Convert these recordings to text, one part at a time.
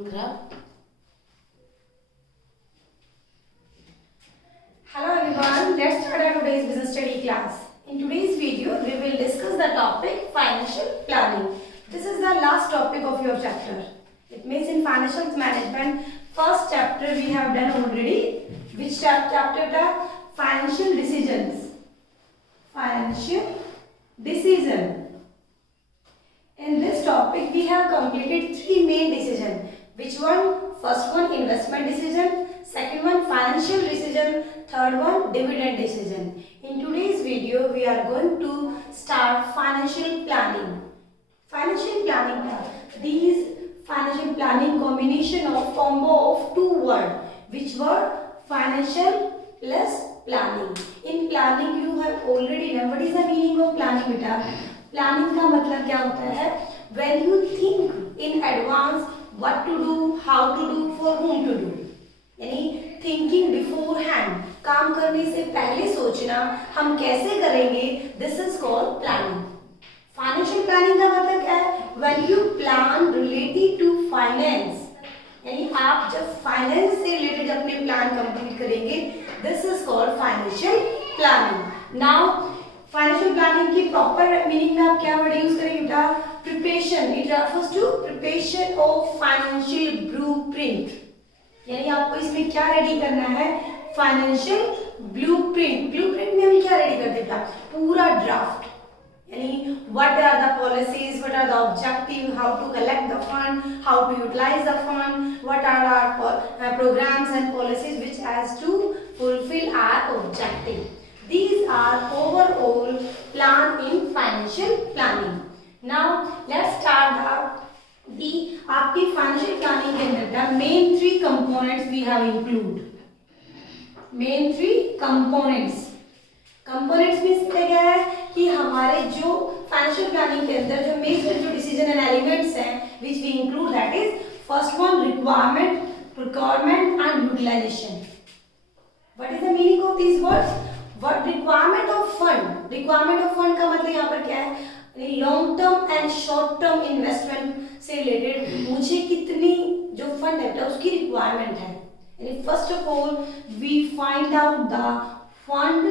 Hello everyone, let's start our today's business study class. In today's video, we will discuss the topic financial planning. This is the last topic of your chapter. It means in financial management, first chapter we have done already. Which chapter? Financial decisions. Financial decision. In this topic, we have completed three main decisions. Which one? First one, investment decision. Second one, financial decision. Third one, dividend decision. In today's video, we are going to start financial planning. Financial planning. These financial planning combination of combo of two words. Which word? Financial plus planning. In planning, you have already known what is the meaning of planning, beta. Planning का मतलब क्या होता है? When you think in advance what to do, how to do, for whom to do. यानी thinking beforehand, काम करने से पहले सोचना हम कैसे करेंगे, this is called planning. Financial planning का मतलब क्या है? When you plan related to finance, यानी आप जब फाइनेंस से रिलेटेड अपने प्लान कंप्लीट करेंगे, this is called financial planning. Now financial planning की प्रॉपर मीनिंग में आप क्या वर्ड यूज करेंगे बेटा? Preparation. It refers to preparation of financial blueprint. यानी आपको इसमें क्या रेडी करना है? Financial blueprint. ब्लूप्रिंट में हम क्या रेडी करते हैं? पूरा ड्राफ्ट. यानी what are the policies, what are the objective, how to collect the fund, how to utilise the fund, what are our programs and policies which has to fulfil our objective. These are overall plan in financial planning. Now let's start the आपकी financial planning के अंदर the main three components we have include. Main three components. Components means क्या है कि हमारे जो financial planning के अंदर जो main जो decision and elements हैं which we include, that is first one requirement, procurement and utilization. What is the meaning of these words? What requirement of fund? Requirement of fund का मतलब यहाँ पर क्या है? Long term and short term investment से related मुझे कितनी जो फंड है उसकी रिक्वायरमेंट है. यानी first of all we find out the fund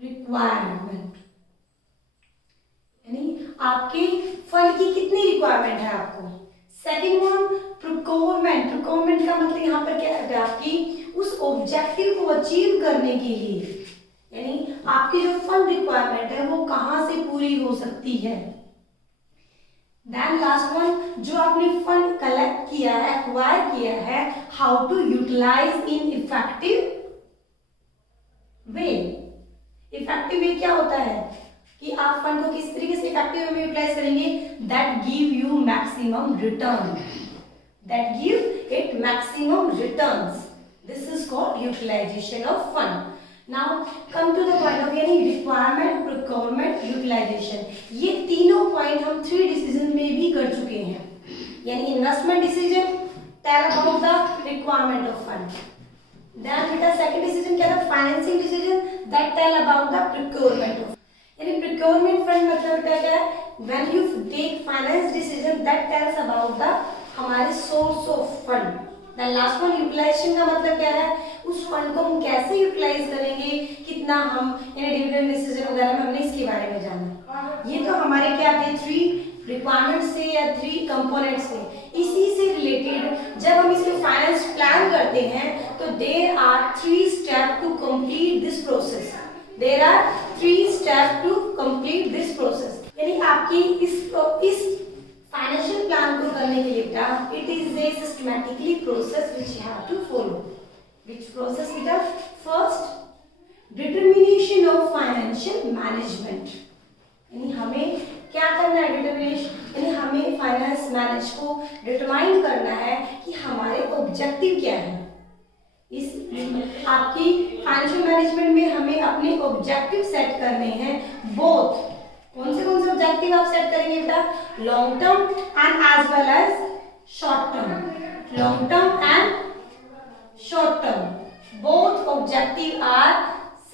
requirement. यानी आपके फंड की कितनी रिक्वायरमेंट है आपको. Second one procurement. प्रोक्योरमेंट का मतलब यहाँ पर क्या है? आपकी उस ऑब्जेक्टिव को अचीव करने के लिए, यानी आपकी जो फंड रिक्वायरमेंट है वो कहां से पूरी हो सकती है. देन लास्ट वन, जो आपने फंड कलेक्ट किया है, एक्वायर किया है, how to utilise in effective way. Effective way क्या होता है कि आप फंड को किस तरीके से इफेक्टिव वे में यूटिलाइज करेंगे? That give you maximum return. That give it maximum returns. This is called utilization of fund. Now come to the point of यानी requirement, procurement, utilization. ये तीनों पॉइंट हम थ्री डिसीजन में भी कर चुके हैं. यानी investment decision tell about the requirement of fund. Then बेटा सेकंड डिसीजन क्या था? Financing decision that tell about the procurement of. यानी procurement fund मतलब क्या है? When you take finance decision that tells about the हमारे source of fund. Last one utilisation का मतलब क्या है? उस फंड को हम कैसे यूटिलाइज करेंगे, कितना हम यानी डिविडेंड डिसीजन वगैरह में हमने इसके बारे में जाना. ये तो हमारे क्या थे? थ्री रिक्वायरमेंट से या थ्री कंपोनेंट से. इसी से रिलेटेड जब हम इसमें फाइनेंस प्लान करते हैं तो there are three step to complete this process. There are three step to complete this process. यानी आपकी इस फाइनेंशियल प्लान को करने के लिए बेटा it is a systematically process which you have to follow. Which process बेटा? First determination of financial management. यानी हमें क्या करना है? डिटर्मिनेशन यानी हमें फाइनेंस मैनेज को डिटरमाइन करना है कि हमारे ऑब्जेक्टिव क्या है. इस आपकी फाइनेंशियल मैनेजमेंट में हमें अपने ऑब्जेक्टिव सेट करने हैं. बोथ कौन से ऑब्जेक्टिव आप सेट करेंगे बेटा? Long term and as well as short term. Long term and short term, both objective are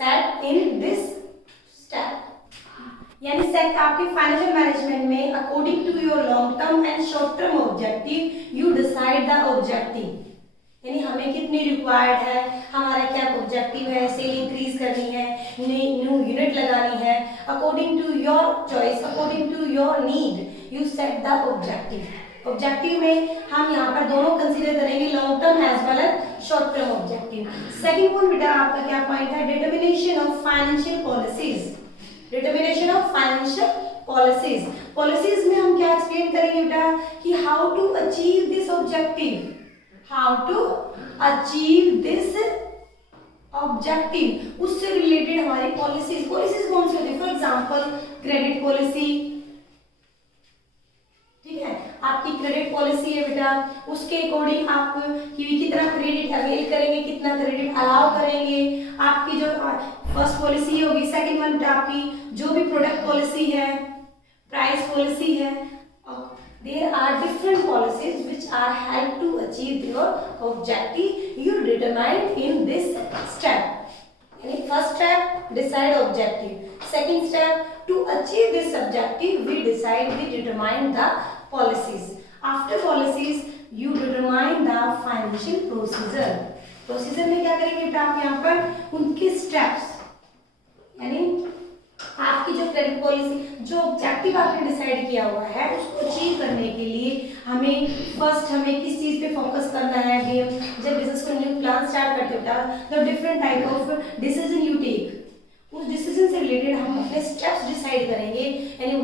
set in this step. यानी आपके फाइनेंशियल मैनेजमेंट में according to your long term and short term objective you decide the objective, यानी हमें कितनी required है, हमारा क्या objective है, सेल इंक्रीज करनी है, न्यू यूनिट लगानी है, according to your choice, according to your need you set the objective. Objective में हम यहाँ पर दोनों कंसीडर करेंगे, long term as well as short term objective. Second point बेटा आपका क्या पॉइंट है, determination of financial policies. Determination of financial policies, policies में हम क्या एक्सप्लेन करेंगे बेटा कि how to achieve this objective, how to achieve this objective, उससे रिलेटेड हमारी पॉलिसीज। पॉलिसीज कौन सी होती है, फॉर एग्जांपल क्रेडिट पॉलिसी, ठीक है, आपकी क्रेडिट पॉलिसी है बेटा, उसके अकॉर्डिंग आप कितना क्रेडिट अवेल करेंगे, कितना क्रेडिट अलाउ करेंगे। आपकी जो फर्स्ट पॉलिसी होगी, सेकंड वन आपकी जो भी प्रोडक्ट पॉलिसी है, प्राइस पॉलिसी है, there are different policies which are help to achieve your objective you determine in this step. Yani first step decide objective, second step to achieve this objective we determine the policies. After policies you determine the financial procedure. Procedure में क्या करेंगे बेटा आप यहाँ पर उनके steps, यानी आपकी जो क्रेडिट पॉलिसी, जो ऑब्जेक्टिव आपने डिसाइड किया हुआ है उसको अचीव करने के लिए हमें किस चीज पे फोकस करना है। जब बिजनेस को न्यू प्लान स्टार्ट करते हो तो different type of decision you take, उस डिसीजन से रिलेटेड हम अपने स्टेप्स डिसाइड करेंगे। यानी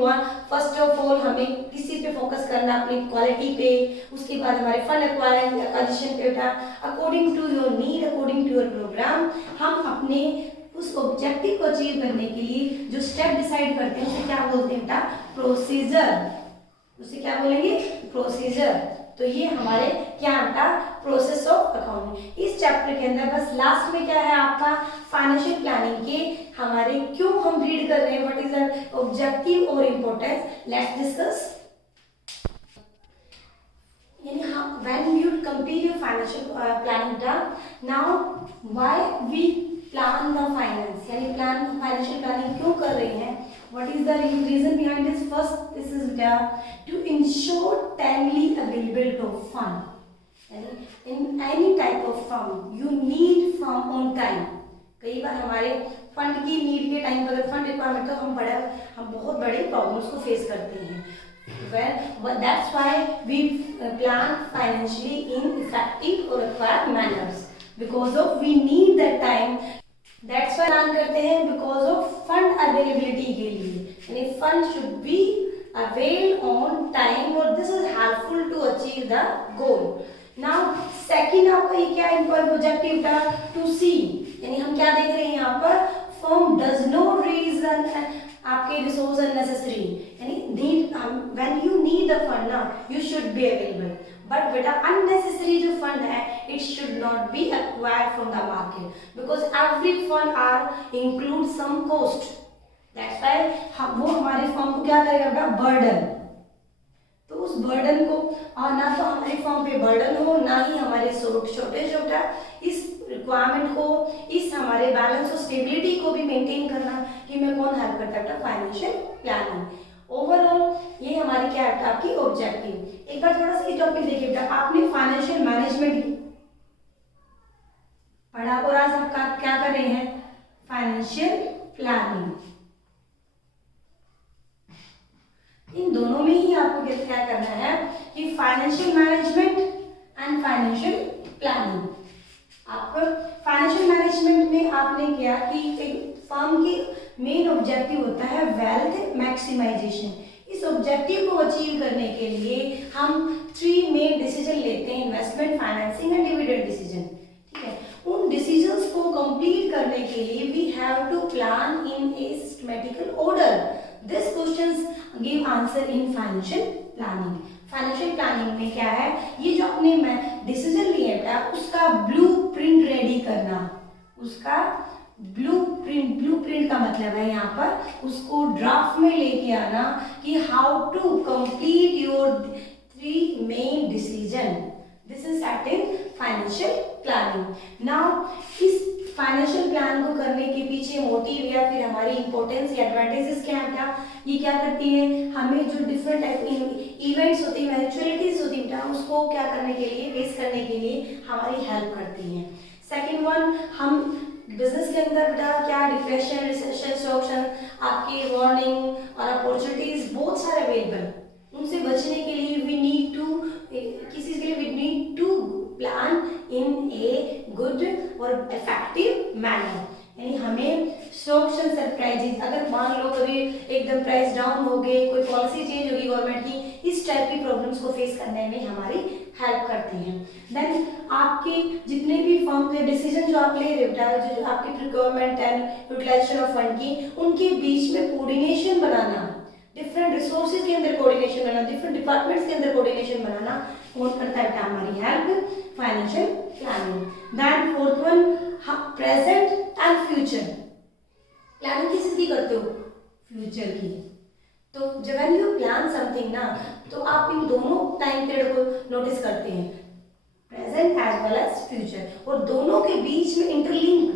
फर्स्ट ऑफ ऑल हमें किस चीज पे फोकस करना, अपनी क्वालिटी पे, उसके बाद हमारे फंड एक्वाजिशन पे बेटा, according to your need, according to your program हम अपने उस ऑब्जेक्टिव को अचीव करने के लिए जो स्टेप डिसाइड करते हैं उसे क्या बोलते हैं बेटा, प्रोसीजर। उसे क्या बोलेंगे, प्रोसीजर। तो ये हमारे क्या बेटा, प्रोसेस ऑफ अकाउंटिंग। इस चैप्टर के अंदर बस लास्ट में क्या है आपका फाइनेंशियल प्लानिंग के हमारे क्यों हम रीड कर रहे हैं, व्हाट इज द ऑब्जेक्टिव और importance, let's discuss. When you complete your financial planning done, now why we plan the finance, यानी financial planning क्यों कर रहे हैं, what is the reason behind this? First, this is to ensure timely availability of fund. In any type of fund, you need fund on time. कई बार हमारे fund की need के time पर फंड रिक्वायरमेंट तो हम बहुत बड़े प्रॉब्लम्स को फेस करते हैं। Well, that's why we plan financially in effective or required manners because of we need that time. That's why plan करते हैं because of fund availability के लिए, यानी fund should be availed on time और this is helpful to achieve the goal. Now second आपका ये क्या objective था, to see, यानी हम क्या देख रहे हैं यहाँ पर, firm does not raise आपके रिसोर्स अननेसेसरी, यानी when you need the fund ना you should be available, but बेटा unnecessary जो फंड है it should not be acquired from the market because every fund are include some cost. That's why वो हमारे firm को क्या करेगा बेटा, बर्डन। तो उस बर्डन को और ना तो हमारी फर्म पे बर्डन हो, ना ही हमारे छोटे इस रिक्वायरमेंट को, इस हमारे बैलेंस और स्टेबिलिटी को भी मेंटेन करना कि मैं कौन हेल्प करता है फाइनेंशियल प्लानिंग। ओवरऑल ये हमारी क्या है आपकी ऑब्जेक्टिव। एक बार थोड़ा सा ये टॉपिक देखिए बेटा, आपने फाइनेंशियल मैनेजमेंट पढ़ा और आज आप क्या कर रहे हैं, फाइनेंशियल प्लानिंग। इन दोनों में ही आपको क्या करना है कि financial management and financial planning. आप फाइनेंशियल मैनेजमेंट में आपने किया कि एक फर्म की मेन ऑब्जेक्टिव होता है वेल्थ मैक्सिमाइजेशन। इस ऑब्जेक्टिव को अचीव करने के लिए हम 3 मेन डिसीजन लेते हैं, investment, financing and dividend decision. ठीक है, उन डिसीजंस को कंप्लीट करने के लिए we have to plan in a systematical order. This questions give answer in financial planning. Financial planning में क्या है, ये जो अपने डिसीजन लिए बेटा उसका ब्लूप्रिंट रेडी करना, उसका ब्लूप्रिंट का मतलब है यहाँ पर उसको ड्राफ्ट में लेके आना कि how to complete your 3 main decision. This is set in financial planning. Now इस फाइनेंशियल प्लान को करने के पीछे मोटिव या फिर हमारी इंपॉर्टेंस या एडवांटेजेस क्या है, ये क्या करती है, हमें जो डिफरेंट टाइप इवेंट्स होती है, इवेंचुअलिटीज होती है, उसको क्या करने के लिए, फेस करने के लिए हमारी हेल्प करती हैं। सेकेंड वन, हम बिजनेस के अंदर बेटा क्या डिप्रेशन, रिसेशन, शॉक्शन, आपकी वार्निंग और अपॉर्चुनिटीज बहुत सारे अवेलेबल, उनसे बचने के लिए वी नीड टू, किसी के लिए we need to plan in a good और इफेक्टिव मैनर। यानी हमें शॉक्स एंड सरप्राइजेस, अगर मान लो कभी एकदम प्राइस डाउन हो गए, कोई पॉलिसी चेंज होगी गवर्नमेंट की, इस टाइप की प्रॉब्लम्स को फेस करने में हमारी हेल्प करते हैं। देन आपके जितने भी फर्म के डिसीजन जो आप ले रहे हो, जो आपकी procurement and utilisation of fund की, उनके बीच में कोऑर्डिनेशन बनाना, डिफरेंट रिसोर्सेज के अंदर कोऑर्डिनेशन बनाना, डिफरेंट डिपार्टमेंट्स के अंदर कोऑर्डिनेशन बनाना, कौन करता है हमारी help, financial planning. Then fourth one, present and future planning किसकी करते हो, फ्यूचर की। तो जब व्हेन यू प्लान समथिंग ना, तो आप इन दोनों टाइम पीरियड को नोटिस करते हैं, present as well as future, और दोनों के बीच में इंटरलिंक,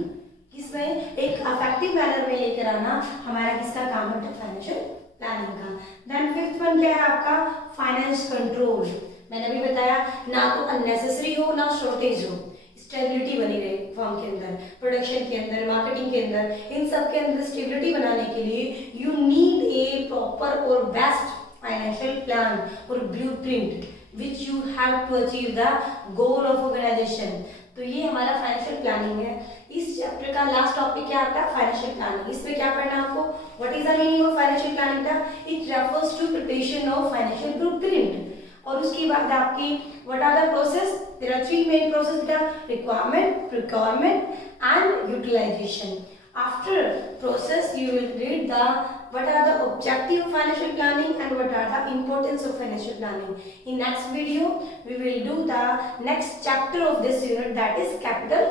किसमें एक अफेक्टिव मैनर में लेकर आना हमारा किसका काम है, फाइनेंशियल प्लानिंग का। देन फिफ्थ वन क्या है आपका, फाइनेंस कंट्रोल। मैंने अभी बताया, ना तो अननेसेसरी हो ना शॉर्टेज हो, स्टेबिलिटी बनी रहे फर्म के अंदर, प्रोडक्शन के अंदर, मार्केटिंग के अंदर, इन सब के अंदर स्टेबिलिटी बनाने के लिए यू नीड ए प्रॉपर और बेस्ट फाइनेंशियल प्लान और blueprint which you have to achieve the goal of organisation. तो ये हमारा फाइनेंशियल प्लानिंग है। इस चैप्टर का लास्ट टॉपिक क्या आता है, फाइनेंशियल प्लानिंग। इसमें क्या पढ़ना है आपको, what is the meaning of financial planning का, it refers to preparation of financial blueprint. और उसके बाद आपकी what are the process, there are three main process, requirement, procurement and utilization. After process you will read the what are the objective of financial planning and what are the importance of financial planning. In next video we will do the next chapter of this unit, that is capital